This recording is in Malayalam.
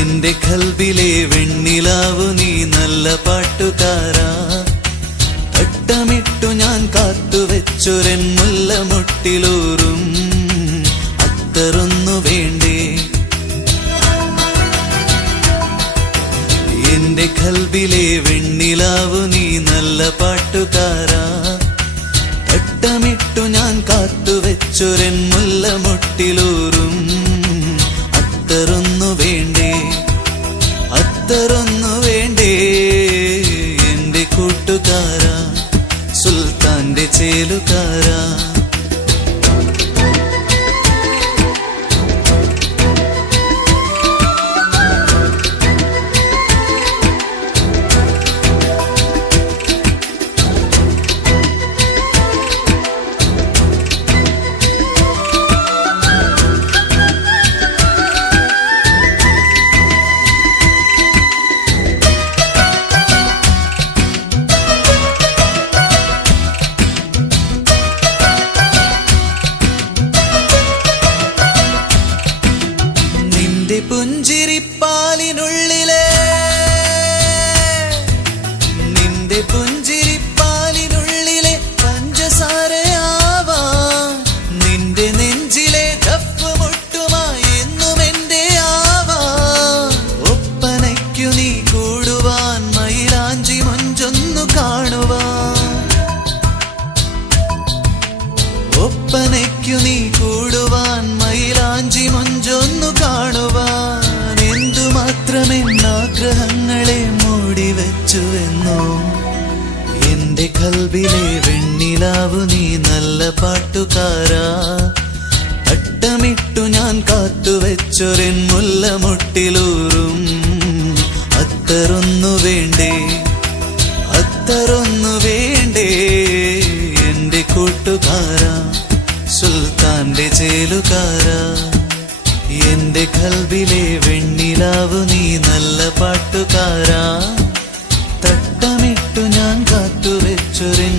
എന്റെ കൽബിലെ വെണ്ണിലാവു നീ നല്ല പാട്ടുകാരാ. തട്ടമിട്ടു ഞാൻ കാത്തുവെച്ചൊരൻ മുല്ലമുട്ടിലൂറും അത്തറൊന്നു വേണ്ടേ. എന്റെ കൽബിലെ വെണ്ണിലാവു നീ നല്ല പാട്ടുകാരാ. തട്ടമിട്ടു ഞാൻ കാത്തുവെച്ചൊരൻ മുല്ലമുട്ടിലൂറും അത്തറൊന്നു വേണ്ടേ, അത്തറൊന്നു വേണ്ടേ. എന്റെ കൂട്ടുകാരാ, സുൽത്താന്റെ ചേലുകാരാ. പുഞ്ചിരിപ്പാലിനുള്ളിലെ നിന്റെ പുഞ്ചിരിപ്പാലിനുള്ളിലെ പഞ്ചസാരയാവാൻ നിന്റെ നെഞ്ചിലെ ദഫ്മുട്ടുമായി എന്നും എന്റെ ആവാൻ. ഒപ്പനയ്ക്കു നീ കൂടുവാൻ മയിലാഞ്ചി മൊഞ്ചൊന്നു കാണുവാൻ. ഒപ്പനയ്ക്കു നീ കൂടുവാൻ മയിലാഞ്ചി മൊഞ്ചൊന്നു കാണുവാൻ. എന്തുമാത്രമെന്നാഗ്രഹങ്ങളെ മൂടിവെച്ചുവെന്നോ. എന്റെ കൽബിലെ വെണ്ണിലാവു നീ നല്ല പാട്ടുകാരാ. തട്ടമിട്ടു ഞാൻ കാത്തുവെച്ചൊരൻ മുല്ലമുട്ടിലൂറും അത്തറൊന്നു വേണ്ടേ, അത്തറൊന്നു വേണ്ടേ. എന്റെ കൂട്ടുകാരാ, സുൽത്താന്റെ ചേലുകാരാ. എന്റെ കൽബിലെ വെണ്ണിലാവു നീ നല്ല പാട്ടുകാരാ. തട്ടമിട്ടു ഞാൻ കാത്തുവെച്ചൊരൻ